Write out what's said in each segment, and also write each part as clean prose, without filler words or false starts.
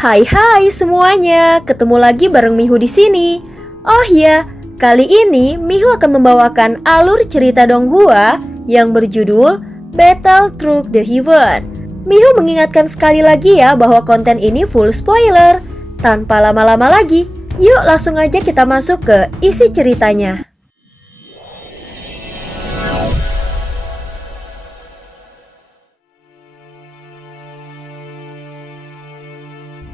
Hai semuanya, ketemu lagi bareng Mihu di sini. Oh ya, kali ini Mihu akan membawakan alur cerita Donghua yang berjudul Battle Through the Heaven. Mihu mengingatkan sekali lagi ya bahwa konten ini full spoiler. Tanpa lama-lama lagi, yuk langsung aja kita masuk ke isi ceritanya.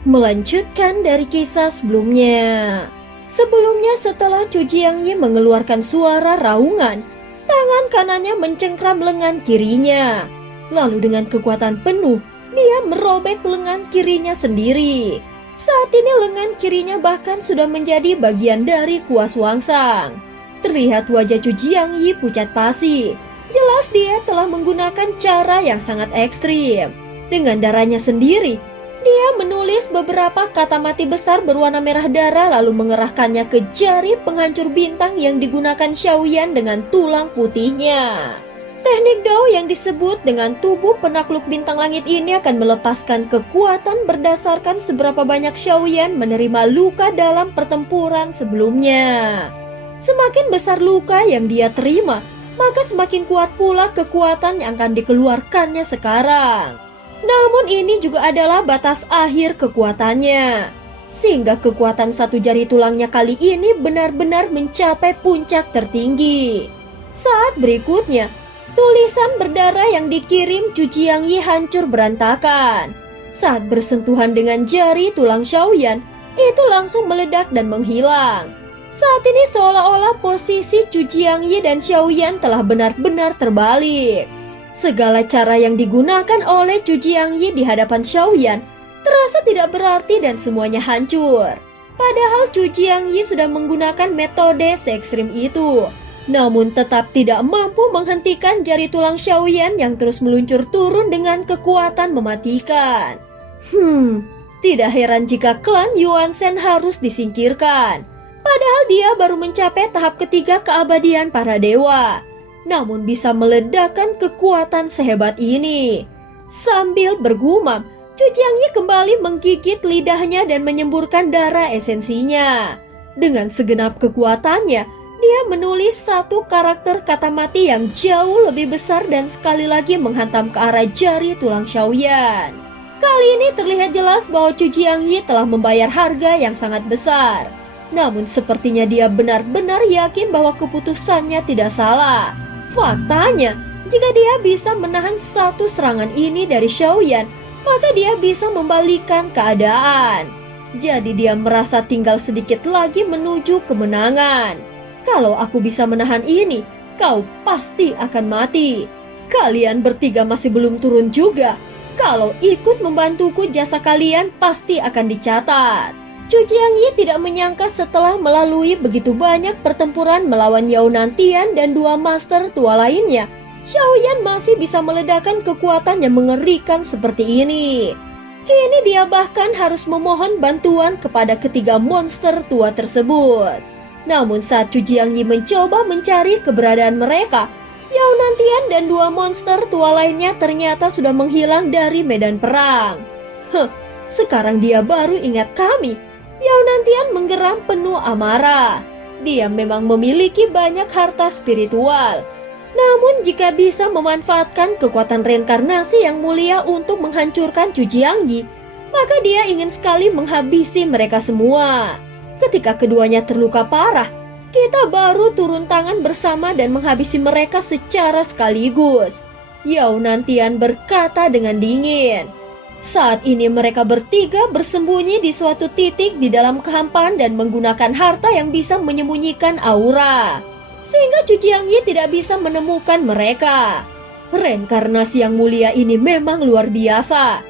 Melanjutkan dari kisah sebelumnya. Sebelumnya setelah Chu Jiangyi mengeluarkan suara raungan, tangan kanannya mencengkram lengan kirinya. Lalu dengan kekuatan penuh, dia merobek lengan kirinya sendiri. Saat ini lengan kirinya bahkan sudah menjadi bagian dari kuas Wangsang. Terlihat wajah Chu Jiangyi pucat pasi. Jelas dia telah menggunakan cara yang sangat ekstrim. Dengan darahnya sendiri, dia menulis beberapa kata mati besar berwarna merah darah lalu mengerahkannya ke jari penghancur bintang yang digunakan Xiaoyan dengan tulang putihnya. Teknik Dao yang disebut dengan tubuh penakluk bintang langit ini akan melepaskan kekuatan berdasarkan seberapa banyak Xiaoyan menerima luka dalam pertempuran sebelumnya. Semakin besar luka yang dia terima, maka semakin kuat pula kekuatan yang akan dikeluarkannya sekarang. Namun ini juga adalah batas akhir kekuatannya, sehingga kekuatan satu jari tulangnya kali ini benar-benar mencapai puncak tertinggi. Saat berikutnya, tulisan berdarah yang dikirim Chu Jiangyi hancur berantakan. Saat bersentuhan dengan jari tulang Xiaoyan, itu langsung meledak dan menghilang. Saat ini seolah-olah posisi Chu Jiangyi dan Xiaoyan telah benar-benar terbalik. Segala cara yang digunakan oleh Chu Jiangyi di hadapan Xiaoyan terasa tidak berarti dan semuanya hancur. Padahal Chu Jiangyi sudah menggunakan metode se-ekstrim itu, namun tetap tidak mampu menghentikan jari tulang Xiaoyan yang terus meluncur turun dengan kekuatan mematikan. Tidak heran jika klan Yuan Shen harus disingkirkan. Padahal dia baru mencapai tahap ketiga keabadian para dewa, namun bisa meledakkan kekuatan sehebat ini. Sambil bergumam, Chu Jiangyi kembali menggigit lidahnya dan menyemburkan darah esensinya. Dengan segenap kekuatannya, dia menulis satu karakter kata mati yang jauh lebih besar dan sekali lagi menghantam ke arah jari tulang Xiaoyan. Kali ini terlihat jelas bahwa Chu Jiangyi telah membayar harga yang sangat besar. Namun sepertinya dia benar-benar yakin bahwa keputusannya tidak salah. Faktanya, jika dia bisa menahan satu serangan ini dari Xiaoyan, maka dia bisa membalikkan keadaan. Jadi dia merasa tinggal sedikit lagi menuju kemenangan. Kalau aku bisa menahan ini, kau pasti akan mati. Kalian bertiga masih belum turun juga. Kalau ikut membantuku, jasa kalian pasti akan dicatat. Chu Jiangyi tidak menyangka setelah melalui begitu banyak pertempuran melawan Yao Nantian dan dua master tua lainnya, Xiaoyan masih bisa meledakkan kekuatan yang mengerikan seperti ini. Kini dia bahkan harus memohon bantuan kepada ketiga monster tua tersebut. Namun saat Chu Jiangyi mencoba mencari keberadaan mereka, Yao Nantian dan dua monster tua lainnya ternyata sudah menghilang dari medan perang. Sekarang dia baru ingat kami. Yao Nantian menggeram penuh amarah. Dia memang memiliki banyak harta spiritual. Namun jika bisa memanfaatkan kekuatan reinkarnasi yang mulia untuk menghancurkan Chu Jiangyi, maka dia ingin sekali menghabisi mereka semua. Ketika keduanya terluka parah, kita baru turun tangan bersama dan menghabisi mereka secara sekaligus. Yao Nantian berkata dengan dingin. Saat ini mereka bertiga bersembunyi di suatu titik di dalam kehampaan dan menggunakan harta yang bisa menyembunyikan aura, sehingga Chu Jiangyi tidak bisa menemukan mereka. Reinkarnasi yang mulia ini memang luar biasa.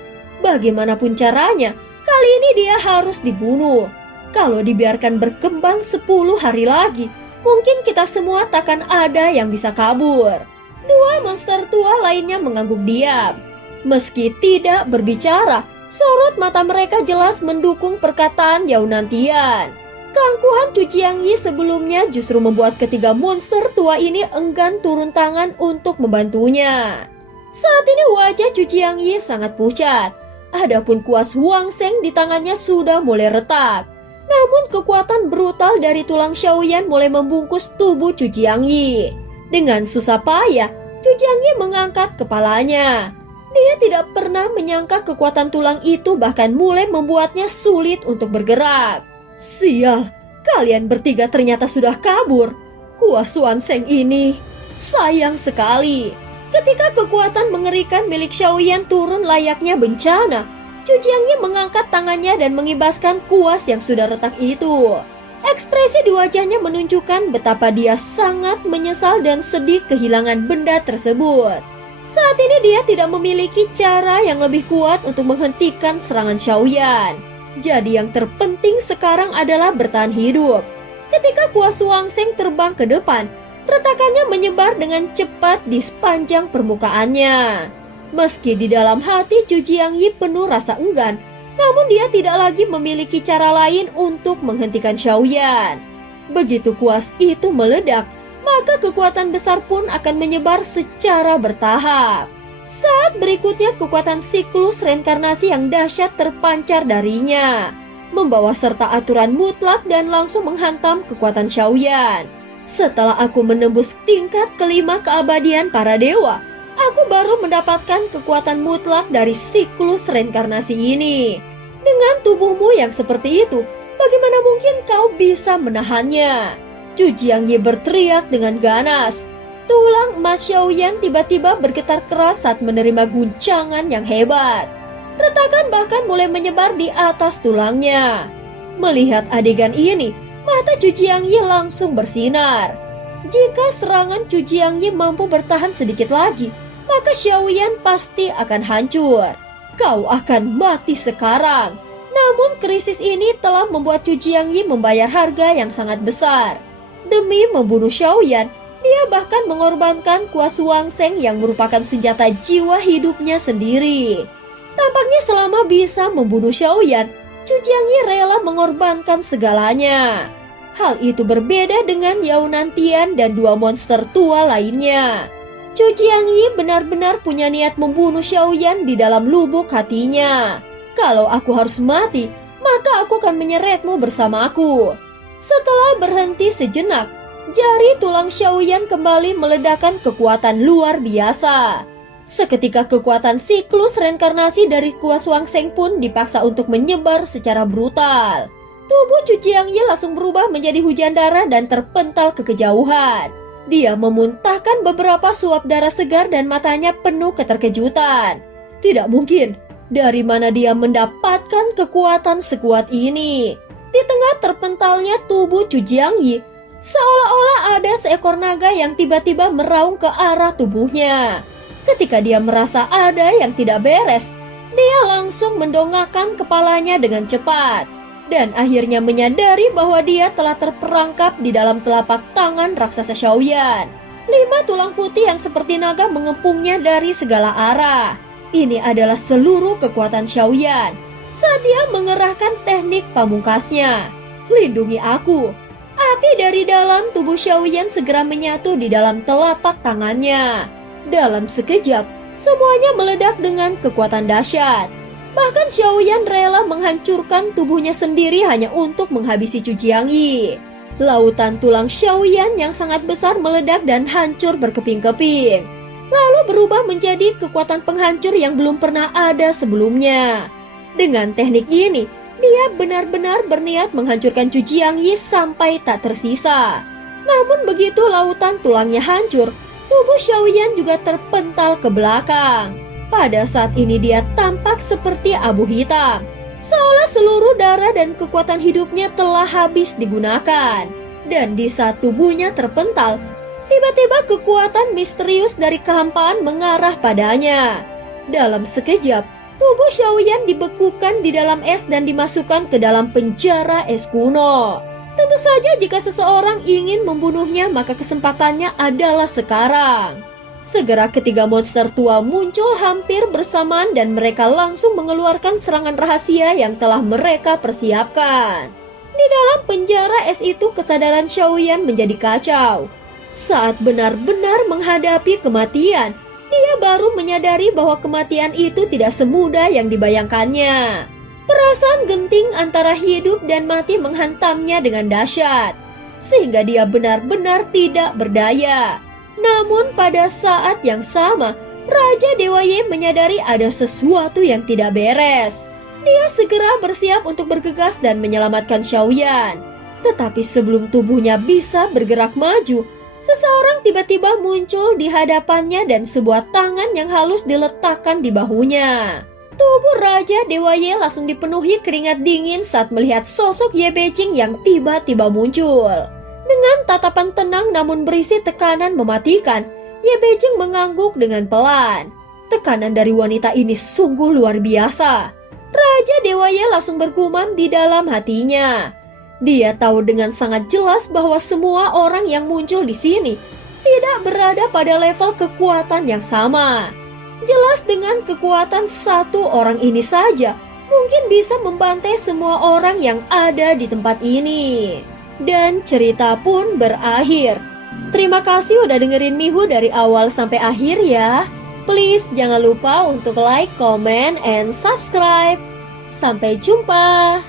Bagaimanapun caranya, kali ini dia harus dibunuh. Kalau dibiarkan berkembang 10 hari lagi, mungkin kita semua takkan ada yang bisa kabur. Dua monster tua lainnya mengangguk diam. Meski tidak berbicara, sorot mata mereka jelas mendukung perkataan Yao Nantian. Keangkuhan Chu Jiangyi sebelumnya justru membuat ketiga monster tua ini enggan turun tangan untuk membantunya. Saat ini wajah Chu Jiangyi sangat pucat. Adapun kuas Huang Sheng di tangannya sudah mulai retak. Namun kekuatan brutal dari tulang Xiaoyan mulai membungkus tubuh Cu Jiangyi. Dengan susah payah, Cu Jiangyi mengangkat kepalanya. Dia tidak pernah menyangka kekuatan tulang itu bahkan mulai membuatnya sulit untuk bergerak. Sial, kalian bertiga ternyata sudah kabur. Kuas Huang Sheng ini sayang sekali. Ketika kekuatan mengerikan milik Xiaoyan turun layaknya bencana, Cu Jiangyi mengangkat tangannya dan mengibaskan kuas yang sudah retak itu. Ekspresi di wajahnya menunjukkan betapa dia sangat menyesal dan sedih kehilangan benda tersebut. Saat ini dia tidak memiliki cara yang lebih kuat untuk menghentikan serangan Xiaoyan. Jadi yang terpenting sekarang adalah bertahan hidup. Ketika kuas Huang Sheng terbang ke depan, retakannya menyebar dengan cepat di sepanjang permukaannya. Meski di dalam hati Cu Jiangyi penuh rasa enggan, namun dia tidak lagi memiliki cara lain untuk menghentikan Xiaoyan. Begitu kuas itu meledak, maka kekuatan besar pun akan menyebar secara bertahap. Saat berikutnya kekuatan siklus reinkarnasi yang dahsyat terpancar darinya, membawa serta aturan mutlak dan langsung menghantam kekuatan Xiaoyan. Setelah aku menembus tingkat kelima keabadian para dewa, aku baru mendapatkan kekuatan mutlak dari siklus reinkarnasi ini. Dengan tubuhmu yang seperti itu, bagaimana mungkin kau bisa menahannya? Cu Jiangyi berteriak dengan ganas. Tulang emas Xiaoyan tiba-tiba bergetar keras saat menerima guncangan yang hebat. Retakan bahkan mulai menyebar di atas tulangnya. Melihat adegan ini, mata Cu Jiangyi langsung bersinar. Jika serangan Cu Jiangyi mampu bertahan sedikit lagi, maka Xiaoyan pasti akan hancur. Kau akan mati sekarang. Namun krisis ini telah membuat Cu Jiangyi membayar harga yang sangat besar. Demi membunuh Xiaoyan, dia bahkan mengorbankan kuas Huang Sheng yang merupakan senjata jiwa hidupnya sendiri. Tampaknya selama bisa membunuh Xiaoyan, Cu Jiangyi rela mengorbankan segalanya. Hal itu berbeda dengan Yao Nantian dan dua monster tua lainnya. Cu Jiangyi benar-benar punya niat membunuh Xiaoyan di dalam lubuk hatinya. Kalau aku harus mati, maka aku akan menyeretmu bersamaku. Setelah berhenti sejenak, jari tulang Xiaoyan kembali meledakkan kekuatan luar biasa. Seketika kekuatan siklus reinkarnasi dari kuas Huang Sheng pun dipaksa untuk menyebar secara brutal. Tubuh Cu Jiangyi langsung berubah menjadi hujan darah dan terpental ke kejauhan. Dia memuntahkan beberapa suap darah segar dan matanya penuh keterkejutan. Tidak mungkin, dari mana dia mendapatkan kekuatan sekuat ini? Di tengah terpentalnya tubuh Cu Jiangyi, seolah-olah ada seekor naga yang tiba-tiba meraung ke arah tubuhnya. Ketika dia merasa ada yang tidak beres, dia langsung mendongakkan kepalanya dengan cepat. Dan akhirnya menyadari bahwa dia telah terperangkap di dalam telapak tangan raksasa Xiaoyan. 5 tulang putih yang seperti naga mengepungnya dari segala arah. Ini adalah seluruh kekuatan Xiaoyan saat dia mengerahkan teknik pamungkasnya. Lindungi aku. Api dari dalam tubuh Xiaoyan segera menyatu di dalam telapak tangannya. Dalam sekejap, semuanya meledak dengan kekuatan dahsyat. Bahkan Xiaoyan rela menghancurkan tubuhnya sendiri hanya untuk menghabisi Cu Jiangyi. Lautan tulang Xiaoyan yang sangat besar meledak dan hancur berkeping-keping. Lalu berubah menjadi kekuatan penghancur yang belum pernah ada sebelumnya. Dengan teknik ini, dia benar-benar berniat menghancurkan Cu Jiangyi sampai tak tersisa. Namun begitu lautan tulangnya hancur, tubuh Xiaoyan juga terpental ke belakang. Pada saat ini dia tampak seperti abu hitam, seolah seluruh darah dan kekuatan hidupnya telah habis digunakan. Dan di saat tubuhnya terpental, tiba-tiba kekuatan misterius dari kehampaan mengarah padanya. Dalam sekejap, tubuh Xiaoyan dibekukan di dalam es dan dimasukkan ke dalam penjara es kuno. Tentu saja jika seseorang ingin membunuhnya, maka kesempatannya adalah sekarang. Segera ketiga monster tua muncul hampir bersamaan dan mereka langsung mengeluarkan serangan rahasia yang telah mereka persiapkan. Di dalam penjara es itu kesadaran Xiaoyan menjadi kacau. Saat benar-benar menghadapi kematian, dia dia baru menyadari bahwa kematian itu tidak semudah yang dibayangkannya. Perasaan genting antara hidup dan mati menghantamnya dengan dahsyat, sehingga dia benar-benar tidak berdaya. Namun pada saat yang sama, Raja Dewa Ye menyadari ada sesuatu yang tidak beres. Dia segera bersiap untuk bergegas dan menyelamatkan Xiaoyan. Tetapi sebelum tubuhnya bisa bergerak maju, seseorang tiba-tiba muncul di hadapannya dan sebuah tangan yang halus diletakkan di bahunya. Tubuh Raja Dewa Ye langsung dipenuhi keringat dingin saat melihat sosok Ye Beijing yang tiba-tiba muncul. Dengan tatapan tenang namun berisi tekanan mematikan, Ye Beijing mengangguk dengan pelan. Tekanan dari wanita ini sungguh luar biasa. Raja Dewa Ye langsung bergumam di dalam hatinya. Dia tahu dengan sangat jelas bahwa semua orang yang muncul di sini tidak berada pada level kekuatan yang sama. Jelas dengan kekuatan satu orang ini saja mungkin bisa membantai semua orang yang ada di tempat ini. Dan cerita pun berakhir. Terima kasih udah dengerin Mihu dari awal sampai akhir ya. Please jangan lupa untuk like, comment, and subscribe. Sampai jumpa.